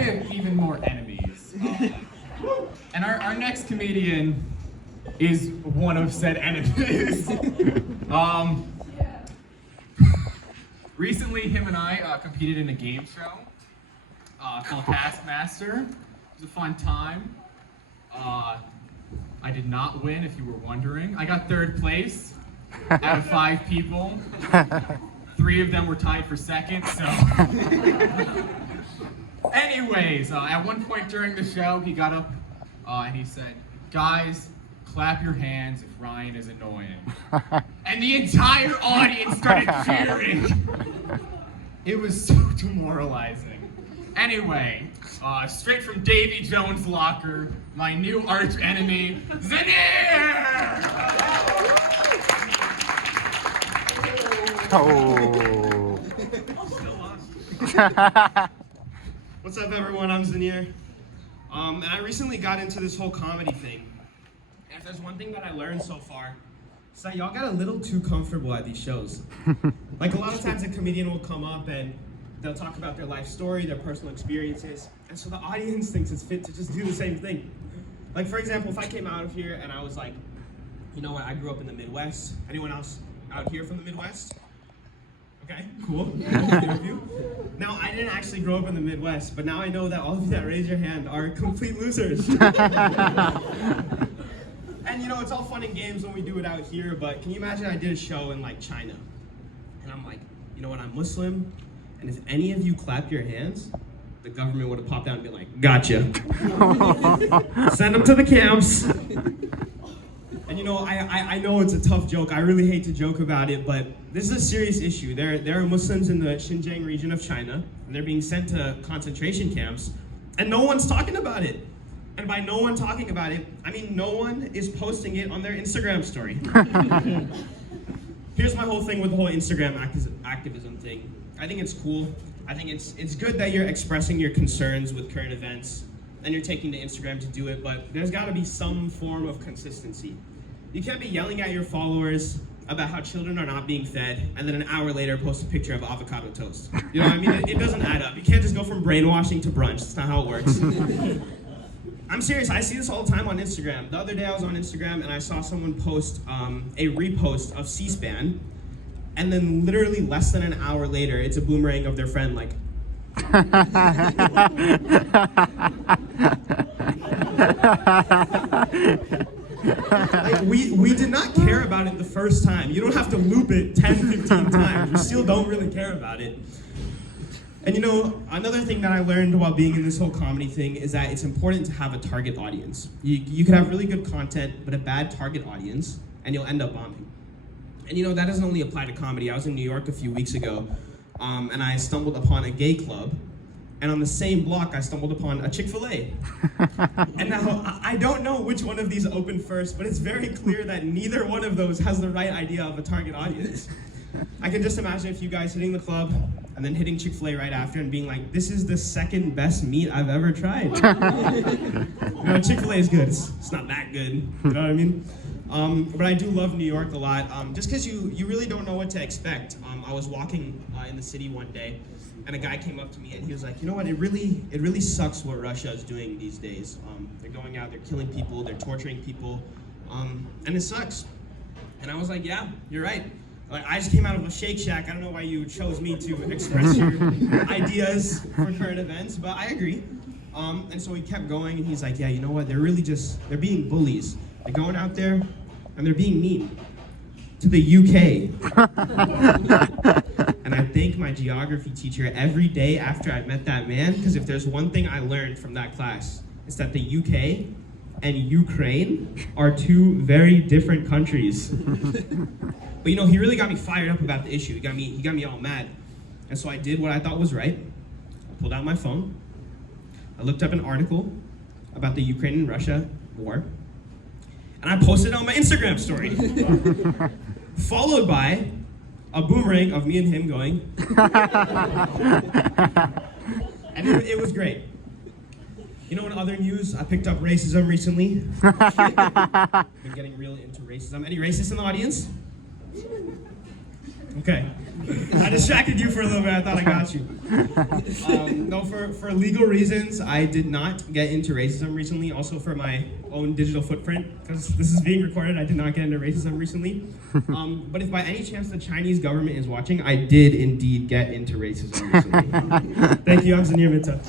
have even more enemies. And our next comedian is one of said enemies. Recently, him and I competed in a game show called Taskmaster. It was a fun time. I did not win, if you were wondering. I got 3rd place out of 5 people. 3 of them were tied for 2nd, so. Anyways, at one point during the show, he got up and he said, "Guys, clap your hands if Ryan is annoying." And the entire audience started cheering. It was so demoralizing. Anyway, straight from Davy Jones' locker, my new arch enemy, Zaneer! Oh. What's up, everyone? I'm Zaneer. And I recently got into this whole comedy thing. And if there's one thing that I learned so far, it's that y'all got a little too comfortable at these shows. Like, a lot of times a comedian will come up and they'll talk about their life story, their personal experiences, and so the audience thinks it's fit to just do the same thing. Like, for example, if I came out of here and I was like, you know what, I grew up in the Midwest. Anyone else out here from the Midwest? Okay, cool. Now, I didn't actually grow up in the Midwest, but now I know that all of you that raise your hand are complete losers. And you know, it's all fun and games when we do it out here, but can you imagine I did a show in like China? And I'm like, you know what, I'm Muslim, and if any of you clap your hands, the government would have popped out and been like, "Gotcha." Send them to the camps. And you know, I know it's a tough joke. I really hate to joke about it, but this is a serious issue. There are Muslims in the Xinjiang region of China, and they're being sent to concentration camps, and no one's talking about it. And by no one talking about it, I mean no one is posting it on their Instagram story. Here's my whole thing with the whole Instagram activism thing. I think it's cool. I think it's good that you're expressing your concerns with current events, and you're taking to Instagram to do it, but there's gotta be some form of consistency. You can't be yelling at your followers about how children are not being fed, and then an hour later post a picture of avocado toast. You know what I mean? It doesn't add up. You can't just go from brainwashing to brunch. That's not how it works. I'm serious, I see this all the time on Instagram. The other day I was on Instagram and I saw someone post a repost of C-SPAN, and then literally less than an hour later, it's a boomerang of their friend like, like, we did not care about it the first time. You don't have to loop it 10, 15 times. We still don't really care about it. And you know, another thing that I learned while being in this whole comedy thing is that it's important to have a target audience. You can have really good content, but a bad target audience, and you'll end up bombing. And you know, that doesn't only apply to comedy. I was in New York a few weeks ago, and I stumbled upon a gay club, and on the same block, I stumbled upon a Chick-fil-A. And now, I don't know which one of these opened first, but it's very clear that neither one of those has the right idea of a target audience. I can just imagine if you guys hitting the club, and then hitting Chick-fil-A right after and being like, "This is the second best meat I've ever tried." You know, Chick-fil-A is good. It's not that good. You know what I mean? But I do love New York a lot, just because you really don't know what to expect. I was walking in the city one day, and a guy came up to me and he was like, "You know what? It really sucks what Russia is doing these days. They're going out, they're killing people, they're torturing people, and it sucks." And I was like, "Yeah, you're right. Like, I just came out of a Shake Shack. I don't know why you chose me to express your ideas for current events, but I agree." And so he kept going, and he's like, "Yeah, you know what? They're being bullies. They're going out there, and they're being mean to the UK." And I thank my geography teacher every day after I met that man, because if there's one thing I learned from that class, it's that the UK and Ukraine are two very different countries. But you know, he really got me fired up about the issue. He got me all mad. And so I did what I thought was right. I pulled out my phone. I looked up an article about the Ukraine and Russia war. And I posted it on my Instagram story. Followed by a boomerang of me and him going. And it was great. You know, in other news, I picked up racism recently. Been getting real into racism. Any racists in the audience? Okay. I distracted you for a little bit. I thought I got you. No, for legal reasons, I did not get into racism recently. Also for my own digital footprint, because this is being recorded, I did not get into racism recently. But if by any chance the Chinese government is watching, I did indeed get into racism recently. Thank you, I'm Zaneer Mitha.